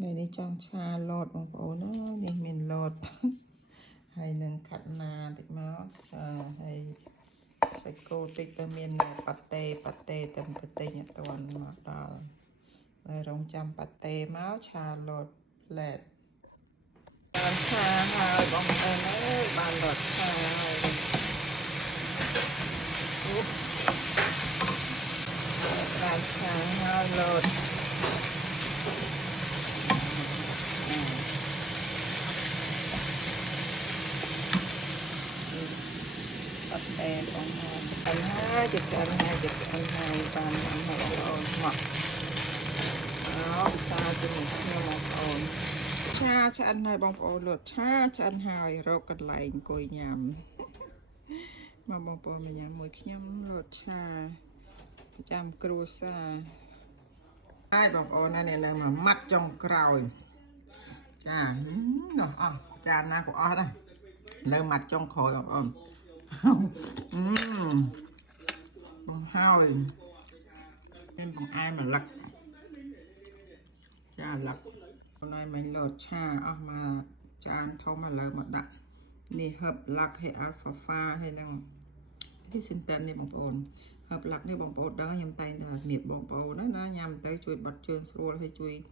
ngàyនេះចង់ឆាលតបងប្អូននេះមានលតហើយនឹងខាត់ណាតិចមកហើយសាច់គោតិចទៅមានប៉ាតេតែប្រទេសអត់ទាន់មកដល់ហើយរងចាំប៉ាតេមកឆាលតផ្លែតបានឆាហើយបងប្អូនអើយបានលតឆាហើយបានឆាហើយលតប៉ាតេបងប្អូនអញ្ហើយជិតអញ្ហើយបានបងប្អូនមកសាជាមួយខ្ញុំបងប្អូនឆាឆ្អិនហើយបងប្អូនលត់ឆាឆ្អិនហើយរកកន្លែងអង្គុយញ៉ាំមកបងប្អូនមកញ៉ាំមួយខ្ញុំលត់ឆាប្រចាំគ្រួសារហើយបងប្អូនណានេះនៅមួយម៉ាត់ចុងក្រោយចានោះអស់ចានណាក៏អស់ដែរនៅម៉ាត់ចុងក្រោយបងប្អូនបងហើយមានបង្អែមម្លឹកចាលឹកhôm nay mình lột trà ở mà chan thâu mà lớn mà đặt nè hợp lạc hay alpha hay năng cái sinh tên này bằng ồn hợp lạc này bằng ồn đó nhầm tay là miệt bằng ồn đó nó nhằm tới chui bật trường rồi hay chui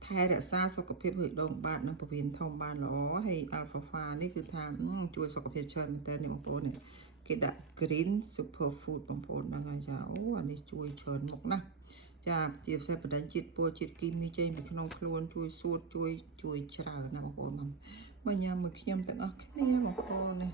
thay đã xa sau cặp hiệp hội đồng bạn nó phổ biến thông ban nó hay alpha này cứ tham chui sau cặp hiệp chân tên này bằng ồn này cái đã green superfood bằng ồn đang là giáo anh đi chui trơn một nèចាជាពិសេសបដិជាតិពោជាតិគីមីចេញពីក្នុងខ្លួនជួយសួតជួយច្រើនណាបងប្អូនមកញ៉ាំមួយខ្ញុំទាំងអស់គ្នាបងប្អូននេះ